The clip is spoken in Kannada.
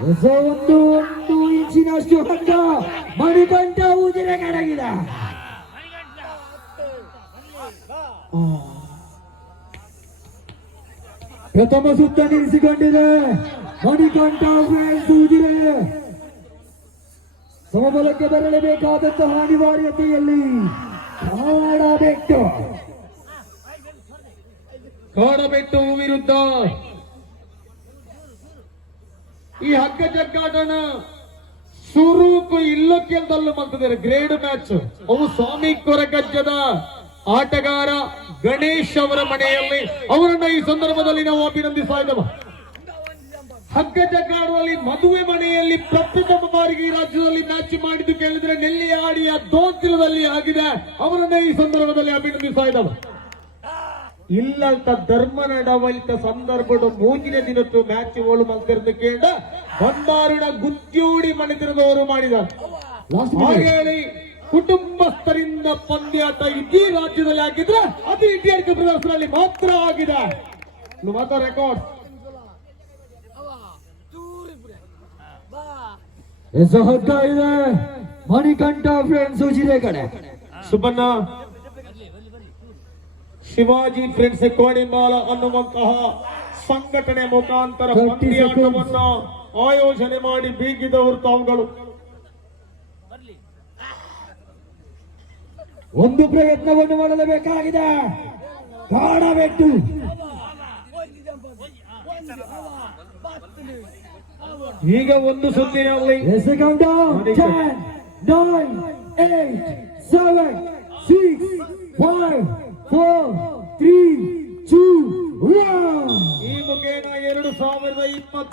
ಒಂದು ಇಂಚಿನಷ್ಟು ಹಗ್ಗ ಮಣಿಕಂಠ ಊದಿನ ಕಡಗಿದ. ಪ್ರಥಮ ಸುತ್ತ ನಿಲ್ಲಿಸಿಕೊಂಡಿದೆ ಮಣಿಕಂಠ ಊದಿರೆ ಸಮಬಲಕ್ಕೆ ಬರಲೇಬೇಕಾದಂತಹ ಅನಿವಾರ್ಯತೆಯಲ್ಲಿ ಕಾಡಬೆಟ್ಟು ವಿರುದ್ಧ ಈ ಹಗ್ಗ ಜಗ್ಗಾಟನ ಸ್ವರೂಪ ಇಲ್ಲಕ್ಕೆಲ್ದಲ್ಲೂ ಮಾಡ್ತಿದ್ದಾರೆ. ಗ್ರೇಡ್ ಮ್ಯಾಚ್ ಅವು ಸ್ವಾಮಿ ಕೊರಗಜ್ಜದ ಆಟಗಾರ ಗಣೇಶ್ ಅವರ ಮನೆಯಲ್ಲಿ ಅವರನ್ನ ಈ ಸಂದರ್ಭದಲ್ಲಿ ನಾವು ಅಭಿನಂದಿಸ್ತಾ ಇದ್ದೇವೆ. ಹಗ್ಗ ಜಗ್ಗಾಡುವಲ್ಲಿ ಮದುವೆ ಮನೆಯಲ್ಲಿ ಪ್ರಪ್ರಥಮ ಬಾರಿಗೆ ಈ ರಾಜ್ಯದಲ್ಲಿ ಮ್ಯಾಚ್ ಮಾಡಿದ್ದು ಕೇಳಿದ್ರೆ ನೆಲ್ಲಿ ಆಡಿಯ ದೋತಿಲದಲ್ಲಿ ಆಗಿದೆ. ಅವರನ್ನ ಈ ಸಂದರ್ಭದಲ್ಲಿ ಅಭಿನಂದಿಸ್ತಾ ಇದ್ದಾವೆ. ಇಲ್ಲಂತ ಧರ್ಮ ನಡವಳಿತ ಸಂದರ್ಭ ಮೂಗಿನ ದಿನತ್ತು ಮ್ಯಾಚ್ ಓಳು ಮಂತಿರದ ಕೇಳ ಬಂದಾರುಣ ಗುತ್ತಿಯೂಡಿ ಮಣಿತಿರದವರು ಮಾಡಿದ್ದಾರೆ. ಹೇಳಿ ಕುಟುಂಬಸ್ಥರಿಂದ ಪಂದ್ಯಾಟ ಇಡೀ ರಾಜ್ಯದಲ್ಲಿ ಆಗಿದ್ರೆ ಅದು ಇಂಡಿಯನ್ ಬ್ರದರ್ಸ್ನಲ್ಲಿ ಮಾತ್ರ ಆಗಿದೆ. ಮಾತ್ರ ರೆಕಾರ್ಡ್ ಹಗ್ಗ ಇದೆ ಮಣಿಕಂಠ ಫ್ರೆಂಡ್ಸ್ ಉಜಿರೆ ಕಡೆ ಸುಬಣ್ಣ ಶಿವಾಜಿ ಫ್ರೆಂಡ್ಸ್ ಕೋಣಿಮಾಲ ಅನ್ನುವಂತಹ ಸಂಘಟನೆ ಮುಖಾಂತರ ಪಂದ್ಯಾಟವನ್ನ ಆಯೋಜನೆ ಮಾಡಿ ಬೀಗಿದವರು ತಾವುಗಳು. ಒಂದು ಪ್ರಯತ್ನವನ್ನು ಮಾಡಲೇಬೇಕಾಗಿದೆ. ಕಾಡಬೆಟ್ಟು ಈಗ ಒಂದು ಸುದ್ದಿಯಲ್ಲಿ 10, 9, 8, 7, 6, 5, 4, 3, 2, 1. ಈ ಮುಖೇನ 2023